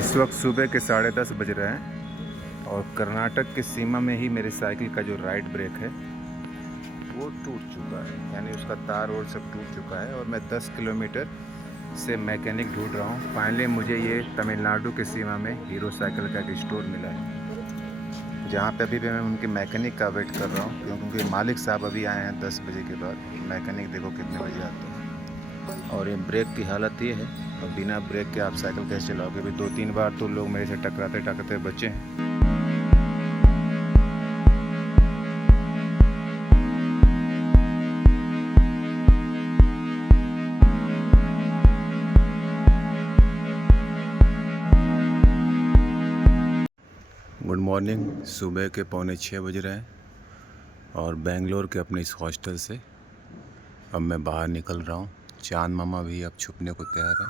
इस वक्त सुबह के 10:30 बज रहे हैं और कर्नाटक की सीमा में ही मेरी साइकिल का जो राइट ब्रेक है वो टूट चुका है, यानी उसका तार और सब टूट चुका है और मैं 10 किलोमीटर से मैकेनिक ढूंढ रहा हूँ। फाइनली मुझे ये तमिलनाडु की सीमा में हीरो साइकिल का एक स्टोर मिला है, जहाँ पे अभी भी मैं उनके मैकेनिक का वेट कर रहा हूँ, क्योंकि मालिक साहब अभी आए हैं 10 बजे के बाद। मैकेनिक देखो कितने बजे आते हैं। और ये ब्रेक की हालत ये है, और बिना ब्रेक के आप साइकिल कैसे चलाओगे? अभी 2-3 बार तो लोग मेरे से टकराते टकराते बचे हैं। Good morning. सुबह के 5:45 बज रहे हैं और बेंगलोर के अपने इस हॉस्टल से अब मैं बाहर निकल रहा हूँ। चांद मामा भी अब छुपने को तैयार है।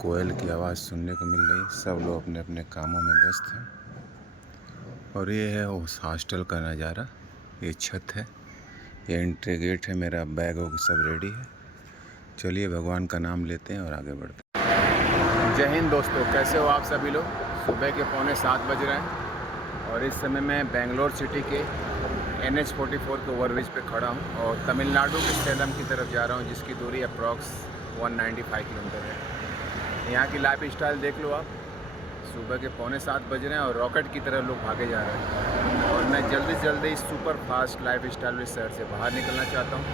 कोयल की आवाज़ सुनने को मिल रही है। सब लोग अपने अपने कामों में व्यस्त हैं। और ये है उस हॉस्टल का नज़ारा। ये छत है, ये एंट्री गेट है। मेरा बैग वैग सब रेडी है। चलिए भगवान का नाम लेते हैं और आगे बढ़ते हैं। जय हिंद दोस्तों, कैसे हो आप सभी लोग? सुबह के 6:45 बज रहे हैं और इस समय मैं बेंगलोर सिटी के NH44 के ओवरब्रिज पे खड़ा हूँ और तमिलनाडु के सेलम की तरफ जा रहा हूँ, जिसकी दूरी अप्रॉक्स 195 किलोमीटर है। यहाँ की लाइफ स्टाइल देख लो आप। सुबह के 6:45 बज रहे हैं और रॉकेट की तरह लोग भागे जा रहे हैं और मैं जल्दी से जल्दी इस सुपर फास्ट लाइफ स्टाइल वाले शहर से बाहर निकलना चाहता हूँ।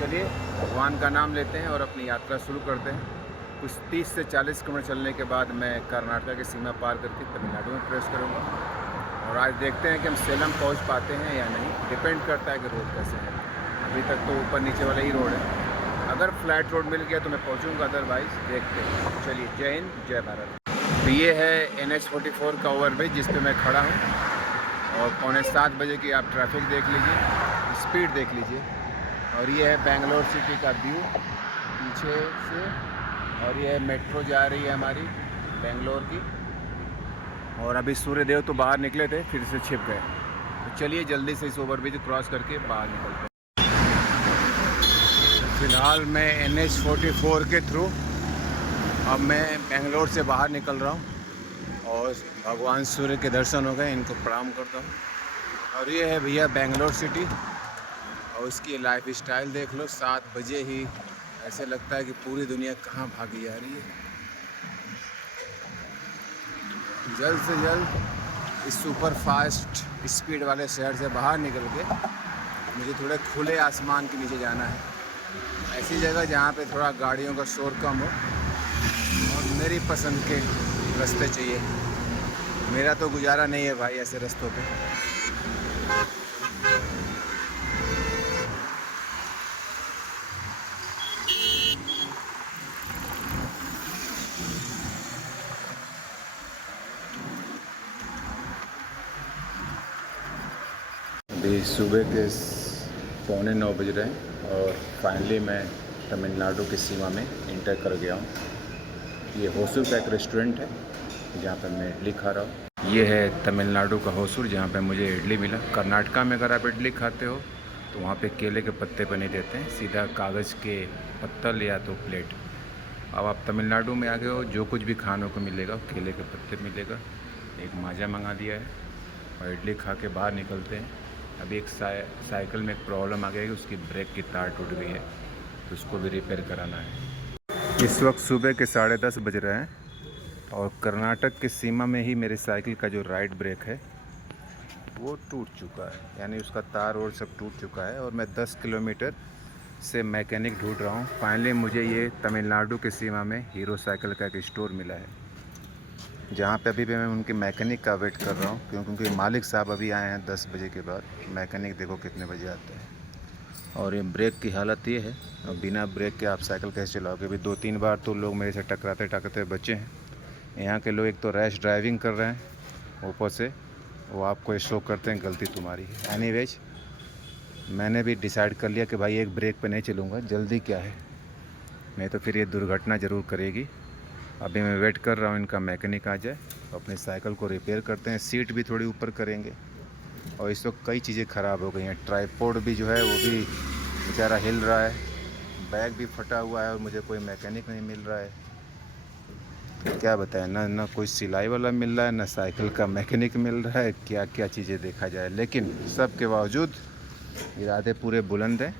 चलिए भगवान का नाम लेते हैं और अपनी यात्रा शुरू करते हैं। कुछ 30 से 40 किलोमीटर चलने के बाद मैं कर्नाटक की सीमा पार करके तमिलनाडु में प्रवेश करूँगा और आज देखते हैं कि हम सेलम पहुँच पाते हैं या नहीं। डिपेंड करता है कि रोड कैसे है। अभी तक तो ऊपर नीचे वाला ही रोड है। अगर फ्लैट रोड मिल गया तो मैं पहुँचूँगा, अदरवाइज़ देखते हैं। चलिए, जय हिंद जय भारत। तो ये है NH44 का ओवरब्रिज जिस पे मैं खड़ा हूँ और 6:45 बजे की आप ट्रैफिक देख लीजिए, स्पीड देख लीजिए। और ये है बेंगलोर सिटी का व्यू पीछे से, और ये मेट्रो जा रही है हमारी बेंगलोर की। और अभी सूर्यदेव तो बाहर निकले थे, फिर से छिप गए। तो चलिए जल्दी से इस ओवरब्रिज क्रॉस करके बाहर निकलते हैं। फिलहाल मैं NH44 के थ्रू अब मैं बेंगलोर से बाहर निकल रहा हूँ और भगवान सूर्य के दर्शन हो गए, इनको प्रणाम करता हूँ। और ये है भैया बेंगलोर सिटी और उसकी लाइफ स्टाइल देख लो। 7 बजे ही ऐसे लगता है कि पूरी दुनिया कहाँ भागी जा रही है। जल्द से जल्द इस सुपर फास्ट स्पीड वाले शहर से बाहर निकल के मुझे थोड़े खुले आसमान के नीचे जाना है। ऐसी जगह जहाँ पे थोड़ा गाड़ियों का शोर कम हो और मेरी पसंद के रास्ते चाहिए। मेरा तो गुजारा नहीं है भाई ऐसे रास्तों पे। अभी सुबह के 8:45 बज रहे हैं और फाइनली मैं तमिलनाडु की सीमा में इंटर कर गया हूँ। ये होसूर का एक रेस्टोरेंट है जहाँ पर मैं इडली खा रहा हूँ। ये है तमिलनाडु का होसूर, जहाँ पे मुझे इडली मिला। कर्नाटका में अगर आप इडली खाते हो तो वहाँ पे केले के पत्ते पर नहीं देते हैं, सीधा कागज़ के पत्तल या तो प्लेट। अब आप तमिलनाडु में आ गए हो, जो कुछ भी खाने को मिलेगा केले के पत्ते मिलेगा। एक माजा मंगा दिया है और इडली खा के बाहर निकलते हैं। अभी एक साइकिल में एक प्रॉब्लम आ गई है, उसकी ब्रेक की तार टूट गई है, तो उसको भी रिपेयर कराना है। इस वक्त सुबह के 10:30 बज रहे हैं और कर्नाटक की सीमा में ही मेरी साइकिल का जो राइट ब्रेक है वो टूट चुका है, यानी उसका तार और सब टूट चुका है और मैं 10 किलोमीटर से मैकेनिक ढूंढ रहा हूँ। फाइनली मुझे ये तमिलनाडु की सीमा में हीरो साइकिल का एक स्टोर मिला है, जहाँ पे अभी भी मैं उनके मैकेनिक का वेट कर रहा हूँ, क्योंकि मालिक साहब अभी आए हैं 10 बजे के बाद। मैकेनिक देखो कितने बजे आते हैं। और ये ब्रेक की हालत ये है, और बिना ब्रेक के आप साइकिल कैसे चलाओगे? अभी 2-3 बार तो लोग मेरे से टकराते टकराते बचे हैं। यहाँ के लोग एक तो रैश ड्राइविंग कर रहे हैं, ऊपर से वो आपको शो करते हैं गलती तुम्हारी है। एनीवेज मैंने भी डिसाइड कर लिया कि भाई एक ब्रेक पे नहीं चलूँगा, जल्दी क्या है, नहीं तो फिर ये दुर्घटना ज़रूर करेगी। अभी मैं वेट कर रहा हूँ इनका मैकेनिक आ जाए, अपनी साइकिल को रिपेयर करते हैं। सीट भी थोड़ी ऊपर करेंगे और इस वक्त कई चीज़ें ख़राब हो गई हैं। ट्राइपॉड भी जो है वो भी बेचारा हिल रहा है, बैग भी फटा हुआ है और मुझे कोई मैकेनिक नहीं मिल रहा है। क्या बताएं, ना कोई सिलाई वाला मिल रहा है, ना साइकिल का मैकेनिक मिल रहा है, क्या क्या चीज़ें देखा जाए। लेकिन सब के बावजूद इरादे पूरे बुलंद हैं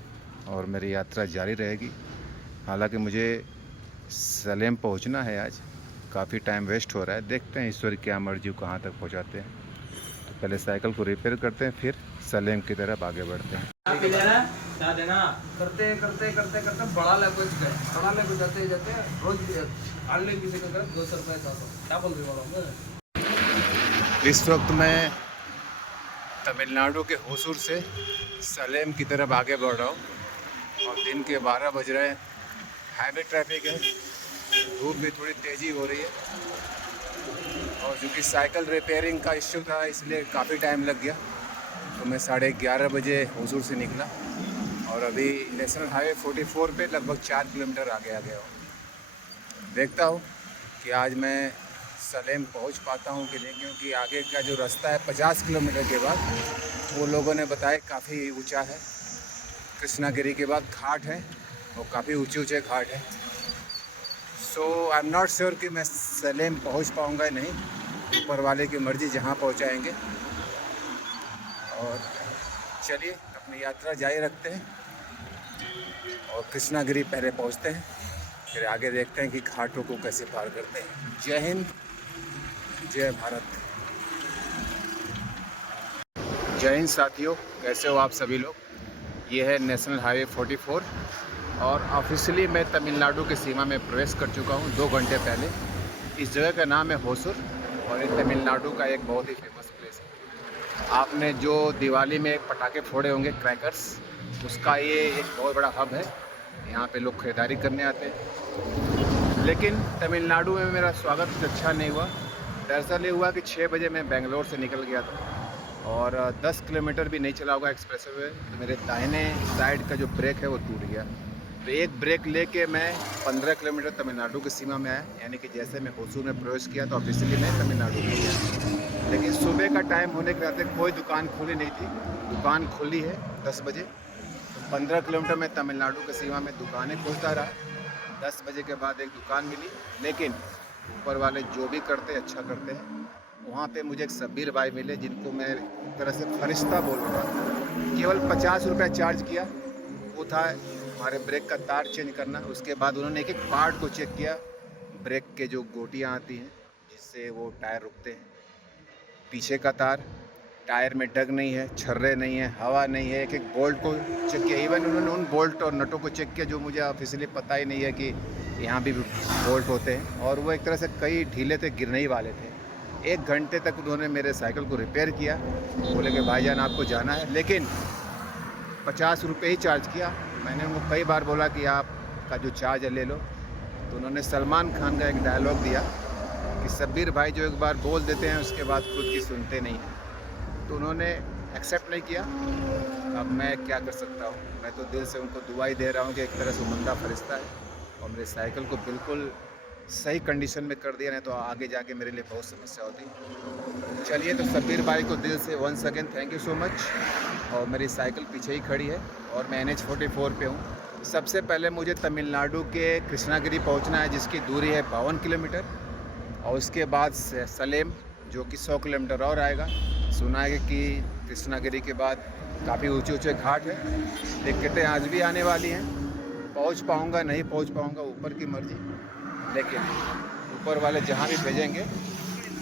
और मेरी यात्रा जारी रहेगी। हालांकि मुझे सलेम पहुंचना है आज, काफ़ी टाइम वेस्ट हो रहा है। देखते हैं ईश्वर क्या मर्जी कहाँ तक पहुंचाते हैं। तो पहले साइकिल को रिपेयर करते हैं, फिर सलेम की तरफ आगे बढ़ते हैं। करते करते करते करते बड़ा लैंग्वेज गए, बड़ा लैंग्वेज जाते जाते रोज आने किसी का 200 रुपये 700 क्या बोल रही हो। इस वक्त मैं तमिलनाडु के होसूर से सलेम की तरफ आगे बढ़ रहा हूँ और दिन के 12 बज रहे हैं। हाईवे ट्रैफिक है, धूप भी थोड़ी तेज़ी हो रही है और चूँकि साइकिल रिपेयरिंग का इश्यू था इसलिए काफ़ी टाइम लग गया। तो मैं 11:30 बजे होसूर से निकला और अभी नेशनल हाईवे 44 पे लगभग 4 किलोमीटर आगे आ गया हूँ। देखता हूँ कि आज मैं सलेम पहुँच पाता हूँ कि नहीं, क्योंकि आगे का जो रास्ता है 50 किलोमीटर के बाद वो लोगों ने बताया काफ़ी ऊंचा है। कृष्णागिरी के बाद घाट है और काफ़ी ऊंचे ऊंचे घाट है। सो आई एम नॉट श्योर कि मैं सलेम पहुँच पाऊँगा या नहीं। ऊपर वाले की मर्ज़ी, जहाँ पहुँचाएँगे। और चलिए अपनी यात्रा जारी रखते हैं और कृष्णागिरी पहले पहुँचते हैं, फिर आगे देखते हैं कि घाटों को कैसे पार करते हैं। जय हिंद, जय भारत। जय हिंद साथियों, कैसे हो आप सभी लोग। ये है नेशनल हाईवे 44 और ऑफिशियली मैं तमिलनाडु की सीमा में प्रवेश कर चुका हूँ 2 घंटे पहले। इस जगह का नाम है होसूर और ये तमिलनाडु का एक बहुत ही फेमस प्लेस है। आपने जो दिवाली में पटाखे फोड़े होंगे, क्रैकर्स, उसका ये एक बहुत बड़ा हब है। यहाँ पे लोग खरीदारी करने आते हैं। लेकिन तमिलनाडु में मेरा स्वागत कुछ अच्छा नहीं हुआ। दरअसल ये हुआ कि 6 बजे मैं बेंगलोर से निकल गया था और 10 किलोमीटर भी नहीं चला होगा एक्सप्रेस वे, तो मेरे दाहिने साइड का जो ब्रेक है वो टूट गया। तो एक ब्रेक लेके मैं 15 किलोमीटर तमिलनाडु की सीमा में आया। यानी कि जैसे मैं होसूर में प्रवेश किया तो ऑफिशियली मैं तमिलनाडु में गया। लेकिन सुबह का टाइम होने के नाते कोई दुकान खुली नहीं थी। दुकान खुली है 10 बजे। तो 15 किलोमीटर में तमिलनाडु की सीमा में दुकानें खोजता रहा। 10 बजे के बाद एक दुकान मिली, लेकिन ऊपर वाले जो भी करते अच्छा करते हैं। वहाँ पे मुझे एक सब्बीर भाई मिले जिनको मैं एक तरह से फरिश्ता बोलूँगा। केवल 50 रुपये चार्ज किया। वो था हमारे ब्रेक का तार चेंज करना। उसके बाद उन्होंने एक एक पार्ट को चेक किया। ब्रेक के जो गोटियाँ आती हैं जिससे वो टायर रुकते हैं, पीछे का तार, टायर में डग नहीं है, छर्रे नहीं है, हवा नहीं है, एक एक बोल्ट को चेक किया। इवन उन्होंने उन बोल्ट और नटों को चेक किया जो मुझे ऑफिशियली पता ही नहीं है कि यहाँ भी बोल्ट होते हैं। और वो एक तरह से कई ढीले थे, गिरने ही वाले थे। 1 घंटे तक उन्होंने मेरे साइकिल को रिपेयर किया। बोले कि भाईजान आपको जाना है, लेकिन 50 रुपये ही चार्ज किया। मैंने उनको कई बार बोला कि आपका जो चार्ज है ले लो। तो उन्होंने सलमान खान का एक डायलॉग दिया कि सब्बीर भाई जो एक बार बोल देते हैं उसके बाद खुद की सुनते नहीं हैं। तो उन्होंने एक्सेप्ट नहीं किया। अब मैं क्या कर सकता हूँ। मैं तो दिल से उनको दुआ ही दे रहा हूँ कि एक तरह से बंदा फरिश्ता है और मेरे साइकिल को बिल्कुल सही कंडीशन में कर दिया, नहीं तो आगे जाके मेरे लिए बहुत समस्या होती। चलिए, तो सब्बीर भाई को दिल से once again thank you so much. और मेरी साइकिल पीछे ही खड़ी है और मैं NH 44 पे हूँ। सबसे पहले मुझे तमिलनाडु के कृष्णागिरी पहुँचना है, जिसकी दूरी है 52 किलोमीटर। और उसके बाद सलेम, जो कि 100 किलोमीटर और आएगा। सुना है कि कृष्णागिरी के बाद काफ़ी ऊंचे ऊंचे घाट हैं। दिक्कतें आज भी आने वाली हैं। पहुंच पाऊंगा नहीं पहुंच पाऊंगा ऊपर की मर्ज़ी, लेकिन ऊपर वाले जहां भी भेजेंगे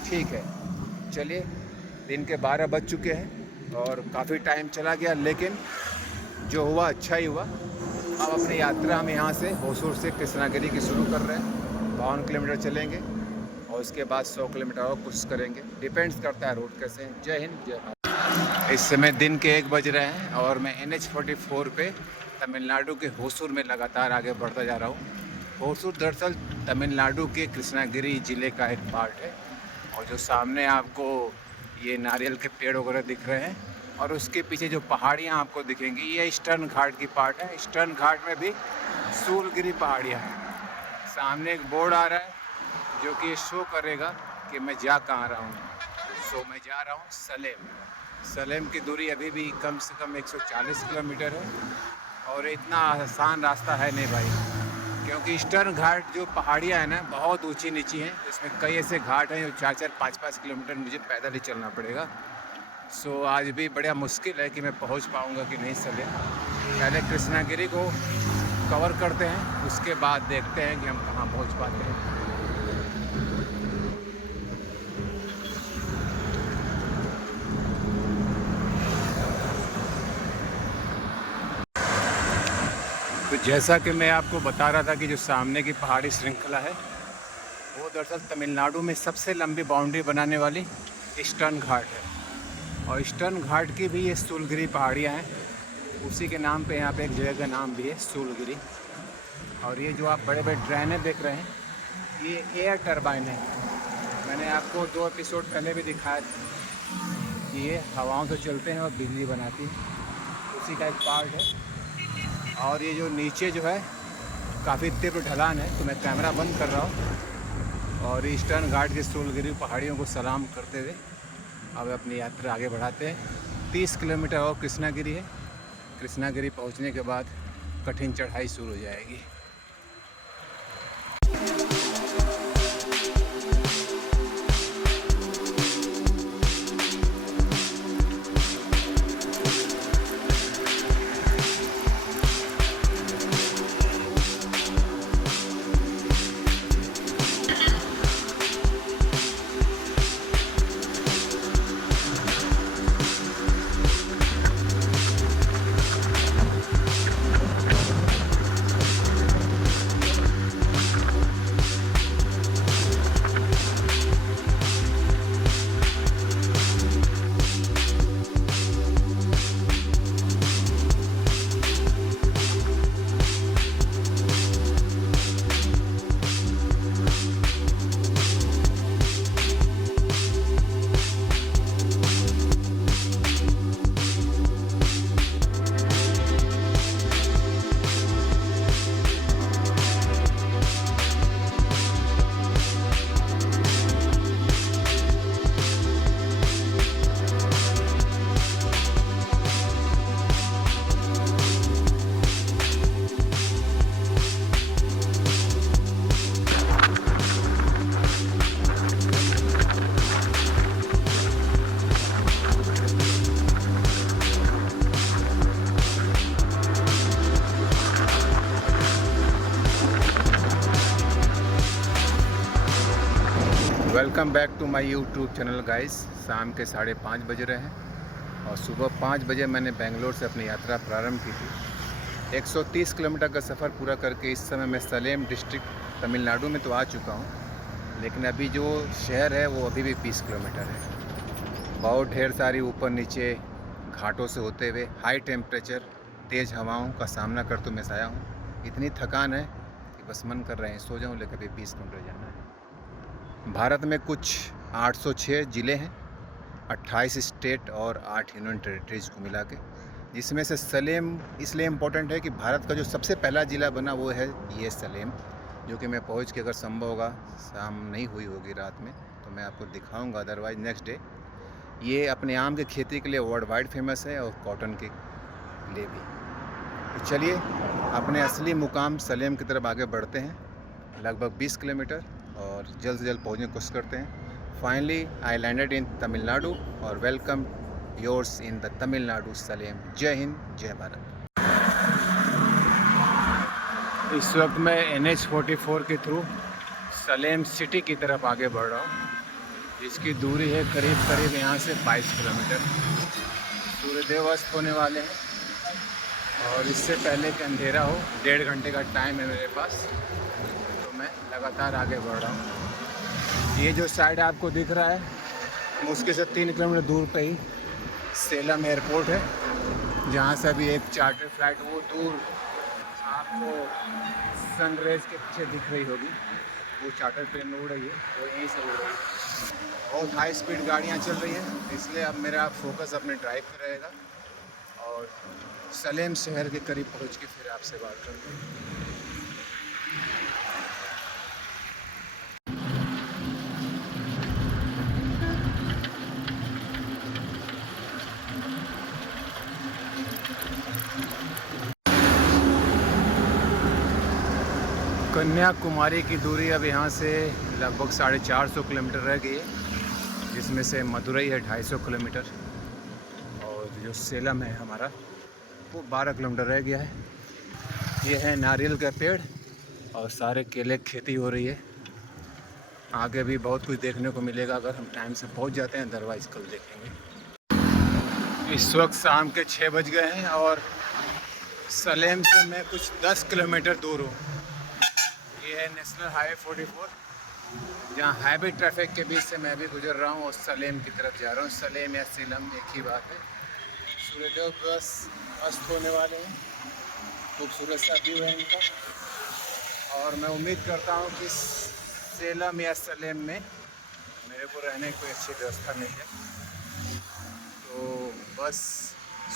ठीक है। चलिए, दिन के 12 बज चुके हैं और काफ़ी टाइम चला गया, लेकिन जो हुआ अच्छा ही हुआ। अब अपनी यात्रा हम यहाँ से होसूर से कृष्णागिरी की शुरू कर रहे हैं। 52 किलोमीटर चलेंगे और उसके बाद 100 किलोमीटर और कोशिश करेंगे। डिपेंड्स करता है रोड कैसे हैं। जय हिंद, जय भारत। इस समय दिन के 1 बज रहे हैं और मैं NH 44 पे तमिलनाडु के होसूर में लगातार आगे बढ़ता जा रहा हूँ। होसूर दरअसल तमिलनाडु के कृष्णागिरी ज़िले का एक पार्ट है। और जो सामने आपको ये नारियल के पेड़ वगैरह दिख रहे हैं और उसके पीछे जो पहाड़ियाँ आपको दिखेंगी, ये ईस्टर्न घाट की पार्ट है। ईस्टर्न घाट में भी सूलगिरी पहाड़ियाँ हैं। सामने एक बोर्ड आ रहा है जो कि शो करेगा कि मैं जा कहाँ रहा हूँ। सो मैं जा रहा हूँ सलेम। सलेम की दूरी अभी भी कम से कम 140 किलोमीटर है और इतना आसान रास्ता है नहीं भाई। क्योंकि ईस्टर्न घाट जो पहाड़ियाँ हैं ना बहुत ऊंची नीची हैं, इसमें कई ऐसे घाट हैं जो 4-4, 5-5 किलोमीटर मुझे पैदल ही चलना पड़ेगा। सो आज भी बड़ा मुश्किल है कि मैं पहुंच पाऊंगा कि नहीं सलेम। पहले कृष्णागिरी को कवर करते हैं, उसके बाद देखते हैं कि हम कहाँ पहुंच पाते हैं। तो जैसा कि मैं आपको बता रहा था कि जो सामने की पहाड़ी श्रृंखला है वो दरअसल तमिलनाडु में सबसे लंबी बाउंड्री बनाने वाली ईस्टर्न घाट है। और ईस्टर्न घाट की भी ये सूलगिरी पहाड़ियाँ हैं, उसी के नाम पे यहाँ पे एक जगह का नाम भी है सूलगिरी। और ये जो आप बड़े बड़े ट्रेनें देख रहे हैं ये एयर टरबाइन है। मैंने आपको 2 एपिसोड पहले भी दिखाया था कि ये हवाओं से चलते हैं और बिजली बनाती है, उसी का एक पार्ट है। और ये जो नीचे जो है काफ़ी तीव्र ढलान है, तो मैं कैमरा बंद कर रहा हूँ और ईस्टर्न घाट की सूलगिरी पहाड़ियों को सलाम करते हुए अब अपनी यात्रा आगे बढ़ाते हैं। 30 किलोमीटर और कृष्णागिरी है। कृष्णागिरी पहुँचने के बाद कठिन चढ़ाई शुरू हो जाएगी। Welcome back to my YouTube channel guys. शाम के 5:30 बज रहे हैं और सुबह 5 बजे मैंने बेंगलोर से अपनी यात्रा प्रारंभ की थी। 130 किलोमीटर का सफ़र पूरा करके इस समय मैं सलेम डिस्ट्रिक्ट तमिलनाडु में तो आ चुका हूँ, लेकिन अभी जो शहर है वो अभी भी 20 किलोमीटर है। बहुत ढेर सारी ऊपर नीचे घाटों से होते हुए हाई टेम्परेचर तेज़ हवाओं का सामना करते मैं आया हूँ। इतनी थकान है कि बस मन कर रहे हैं सो जाऊँ, लेकिन अभी 20 किलोमीटर जाना है। भारत में कुछ 806 ज़िले हैं, 28 स्टेट और 8 यूनियन टेरिटरीज़ को मिला के, जिसमें से सलेम इसलिए इम्पोर्टेंट है कि भारत का जो सबसे पहला ज़िला बना वो है ये सलेम, जो कि मैं पहुंच के अगर संभव होगा, शाम नहीं हुई होगी रात में, तो मैं आपको दिखाऊंगा, अदरवाइज नेक्स्ट डे। ये अपने आम की खेती के लिए वर्ल्ड वाइड फेमस है और कॉटन के लिए भी। तो चलिए अपने असली मुकाम सलेम की तरफ आगे बढ़ते हैं, लगभग 20 किलोमीटर, और जल्द से जल्द पहुंचने की कोशिश करते हैं। Finally I landed in Tamil Nadu और welcome yours in the Tamil Nadu Salem. जय हिंद, जय भारत। इस वक्त मैं NH-44 के थ्रू सलेम सिटी की तरफ आगे बढ़ रहा हूँ, जिसकी दूरी है करीब यहाँ से 22 किलोमीटर। सूर्यदेव अस्त होने वाले हैं और इससे पहले कि अंधेरा हो, 1.5 घंटे का टाइम है मेरे पास, मैं लगातार आगे बढ़ रहा हूँ। ये जो साइड आपको दिख रहा है उसके से 3 किलोमीटर दूर पे ही सेलम एयरपोर्ट है, जहाँ से अभी एक चार्टर फ्लाइट वो दूर आपको सनराइज के पीछे दिख रही होगी, वो चार्टर प्लेन उड़ रही है, वो यहीं से उड़ रही है। बहुत हाई स्पीड गाड़ियाँ चल रही हैं, इसलिए अब मेरा फोकस अपने ड्राइव पर रहेगा और सलेम शहर के करीब पहुँच के फिर आपसे बात करते हैं। कन्याकुमारी की दूरी अब यहाँ से लगभग 450 किलोमीटर रह गई है, जिसमें से मदुरई है 250 किलोमीटर और जो सेलम है हमारा वो 12 किलोमीटर रह गया है। ये है नारियल का पेड़ और सारे केले की खेती हो रही है। आगे भी बहुत कुछ देखने को मिलेगा अगर हम टाइम से पहुंच जाते हैं, अदरवाइज कल देखेंगे। इस वक्त शाम के 6 बज गए हैं और सलेम से मैं कुछ 10 किलोमीटर दूर हूँ। ये है नेशनल हाईवे 44, जहाँ हैवी ट्रैफिक के बीच से मैं भी गुजर रहा हूँ और सलेम की तरफ जा रहा हूँ। सलेम या सीलम एक ही बात है। सूर्योदय बस अस्त होने वाले हैं, खूबसूरत सा व्यू है इनका और मैं उम्मीद करता हूँ कि सेलम या सलेम में मेरे को रहने की कोई अच्छी व्यवस्था मिल जाए। तो बस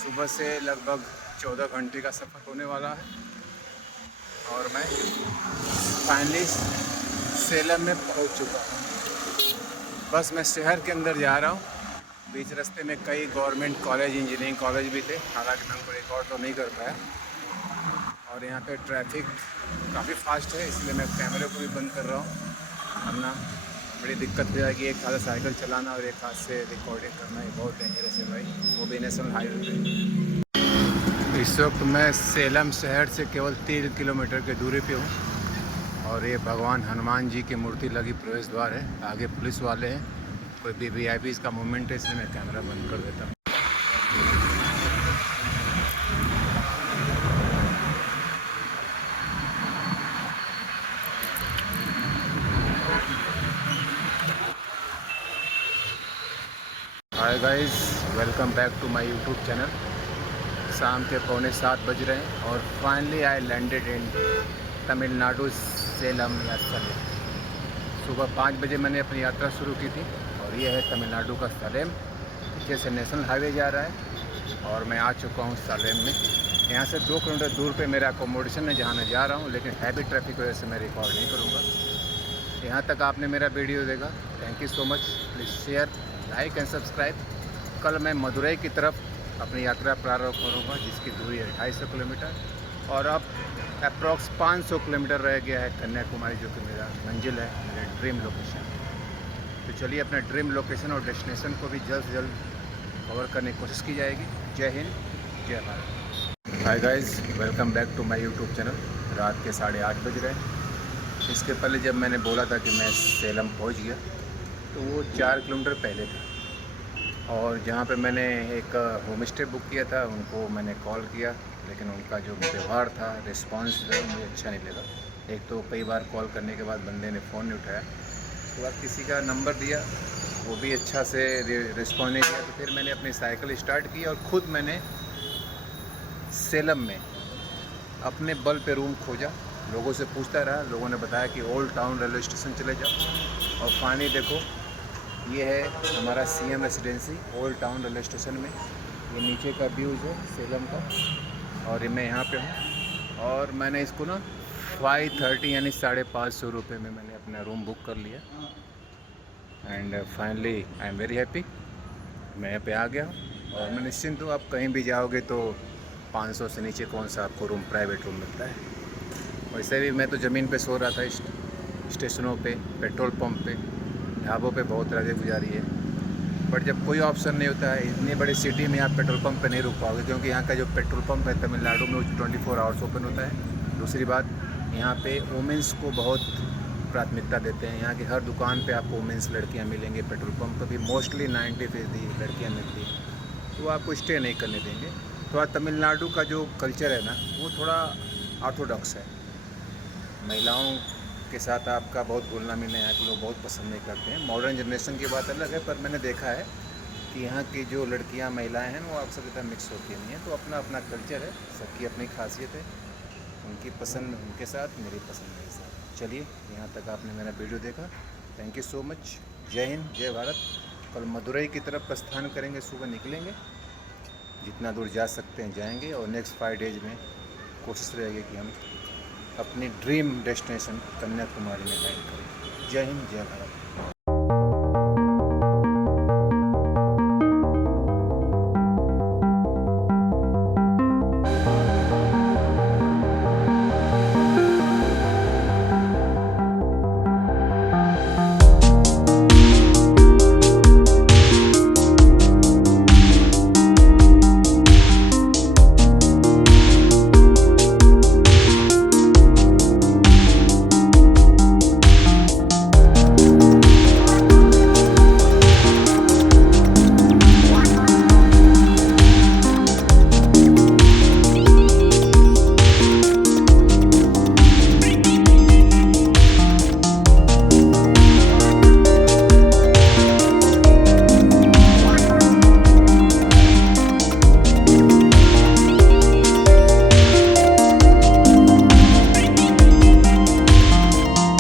सुबह से लगभग 14 घंटे का सफ़र होने वाला है और मैं फाइनली सेलम में पहुंच चुका हूं। बस मैं शहर के अंदर जा रहा हूं। बीच रास्ते में कई गवर्नमेंट कॉलेज, इंजीनियरिंग कॉलेज भी थे, हालांकि मैं उनको रिकॉर्ड तो नहीं कर पाया। और यहाँ पे ट्रैफिक काफ़ी फास्ट है, इसलिए मैं कैमरे को भी बंद कर रहा हूँ, वरना बड़ी दिक्कत हो जाएगी। एक हाथ से साइकिल चलाना और एक हाथ से रिकॉर्डिंग करना, ये बहुत डेंजरस है भाई, वो भी नेशनल हाईवे पे। इस वक्त मैं सेलम शहर से केवल 3 किलोमीटर की दूरी पे हूँ और ये भगवान हनुमान जी की मूर्ति लगी प्रवेश द्वार है। आगे पुलिस वाले हैं, कोई भी वीआईपी का मूवमेंट है, इसलिए मैं कैमरा बंद कर देता हूँ। Hi guys, welcome back to my YouTube channel. शाम के 6:45 बज रहे हैं और finally I landed in Tamil Nadu Salem या सलेम। सुबह 5 बजे मैंने अपनी यात्रा शुरू की थी और ये है तमिलनाडु का सलेम। पीछे से नेशनल हाईवे जा रहा है और मैं आ चुका हूँ सलेम में। यहाँ से 2 किलोमीटर दूर पे मेरा अकोमोडेशन है जहाँ मैं जा रहा हूँ, लेकिन हैवी ट्रैफिक की वजह से मैं रिकॉर्ड नहीं करूँगा। यहाँ तक आपने मेरा वीडियो देखा, thank you so much. Please share, like and subscribe. कल मैं मदुरई की तरफ अपनी यात्रा प्रारंभ करूँगा, जिसकी दूरी है 250 किलोमीटर और अब अप्रॉक्स 500 किलोमीटर रह गया है कन्याकुमारी, जो कि मेरा मंजिल है, मेरे ड्रीम लोकेशन। तो चलिए अपने ड्रीम लोकेशन और डेस्टिनेशन को भी जल्द से जल्द कवर करने की कोशिश की जाएगी। जय हिंद, जय Bharat. Hi guys, welcome back to my YouTube channel. रात के 8:30 बज रहे हैं। इसके पहले जब मैंने बोला था कि मैं सेलम पहुँच गया, तो वो 4 किलोमीटर पहले था और जहाँ पे मैंने एक होम स्टे बुक किया था उनको मैंने कॉल किया, लेकिन उनका जो व्यवहार था, रिस्पांस जो मुझे अच्छा नहीं लगा। एक तो कई बार कॉल करने के बाद बंदे ने फ़ोन नहीं उठाया, उसके बाद किसी का नंबर दिया, वो भी अच्छा से रिस्पॉन्ड नहीं किया। तो फिर मैंने अपनी साइकिल स्टार्ट की और ख़ुद मैंने सेलम में अपने बल पे रूम खोजा। लोगों से पूछता रहा, लोगों ने बताया कि ओल्ड टाउन रेलवे स्टेशन चले जाओ और फाइनली देखो ये है हमारा CM residency old town railway station में। ये नीचे का व्यूज़ है सेलम का और मैं यहाँ पे हूँ और मैंने इसको ना 530 यानी 550 रुपये में मैंने अपना रूम बुक कर लिया and finally I am very happy. मैं यहाँ पे आ गया हूँ और मैं निश्चिंत हूँ। आप कहीं भी जाओगे तो 500 से नीचे कौन सा आपको रूम, प्राइवेट रूम मिलता है। वैसे भी मैं तो ज़मीन पे सो रहा था, स्टेशनों पे, पेट्रोल पंप पे, ढाबों पे बहुत रातें गुजारी है। बट जब कोई ऑप्शन नहीं होता है, इतनी बड़ी सिटी में आप पेट्रोल पंप पे नहीं रुक पाओगे, क्योंकि यहाँ का जो पेट्रोल पंप है तमिलनाडु में वो 24 आवर्स ओपन होता है। दूसरी बात, यहाँ पे वुमेंस को बहुत प्राथमिकता देते हैं। यहाँ की हर दुकान पे आपको वुमेंस लड़कियाँ मिलेंगे। पेट्रोल पंप पर भी मोस्टली 90% लड़कियाँ मिलती हैं, तो आपको स्टे नहीं करने देंगे। थोड़ा तमिलनाडु का जो कल्चर है ना, वो थोड़ा ऑर्थोडॉक्स है। महिलाओं के साथ आपका बहुत घुलना मिलना यहाँ के लोग बहुत पसंद नहीं करते हैं। मॉडर्न जनरेशन की बात अलग है, पर मैंने देखा है कि यहाँ की जो लड़कियाँ, महिलाएं हैं, वो आप सबके साथ मिक्स होती नहीं हैं। तो अपना अपना कल्चर है, सबकी अपनी खासियत है। उनकी पसंद उनके साथ, मेरी पसंद मेरे साथ। चलिए, यहाँ तक आपने मेरा वीडियो देखा, थैंक यू सो मच। जय हिंद, जय भारत। कल मदुरई की तरफ प्रस्थान करेंगे, सुबह निकलेंगे, जितना दूर जा सकते हैं जाएंगे और नेक्स्ट 5 डेज में कोशिश रहेगी कि हम अपनी ड्रीम डेस्टिनेशन कन्याकुमारी में लैंड करें। जय हिंद, जय भारत।